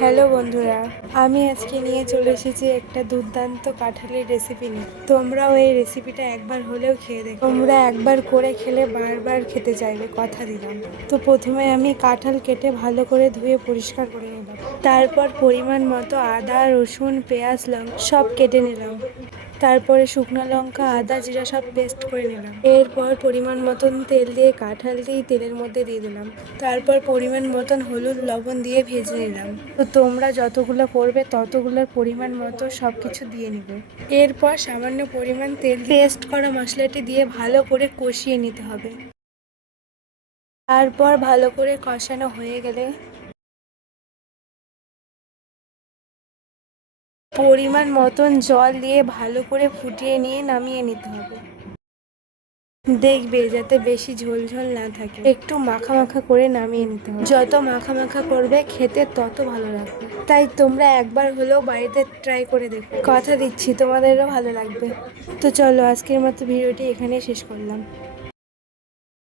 Hello বন্ধুরা, আমি আজকে নিয়ে চলে এসেছি একটা দুর্দান্ত কাঁঠালের রেসিপি নিয়ে। তোমরাও এই রেসিপিটা একবার হলেও খেয়ে দেখো। তোমরা একবার করে খেলে বারবার খেতে চাইবে, কথা দিলাম। তো প্রথমে আমি কাঁঠাল কেটে ভালো করে ধুয়ে পরিষ্কার করে নিলাম। তারপর পরিমাণ মতো আদা, রসুন, পেঁয়াজ, লঙ্কা সব কেটে নিলাম। তারপরে শুকনো লঙ্কা, আদা, জিরা সব পেস্ট করে নিলাম। এরপর পরিমাণ মতন তেল দিয়ে কাঁঠাল দিয়ে তেলের মধ্যে দিয়ে দিলাম। তারপর পরিমাণ মতন হলুদ, লবণ দিয়ে ভেজে নিলাম। তো তোমরা যতগুলো করবে ততগুলোর পরিমাণ মতো সব কিছু দিয়ে নেবে। এরপর সামান্য পরিমাণ তেল পেস্ট করা মশলাটি দিয়ে ভালো করে কষিয়ে নিতে হবে। তারপর ভালো করে কষানো হয়ে গেলে পরিমাণ মতন জল দিয়ে ভালো করে ফুটিয়ে নিয়ে নামিয়ে নিতে হবে। দেখবে যাতে বেশি ঝোল ঝোল না থাকে, একটু মাখা মাখা করে নামিয়ে নিতে হবে। যত মাখা মাখা করবে খেতে তত ভালো লাগবে। তাই তোমরা একবার হলেও বাড়িতে ট্রাই করে দেখো, কথা দিচ্ছি তোমাদেরও ভালো লাগবে। তো চলো, আজকের মতো ভিডিওটি এখানেই শেষ করলাম।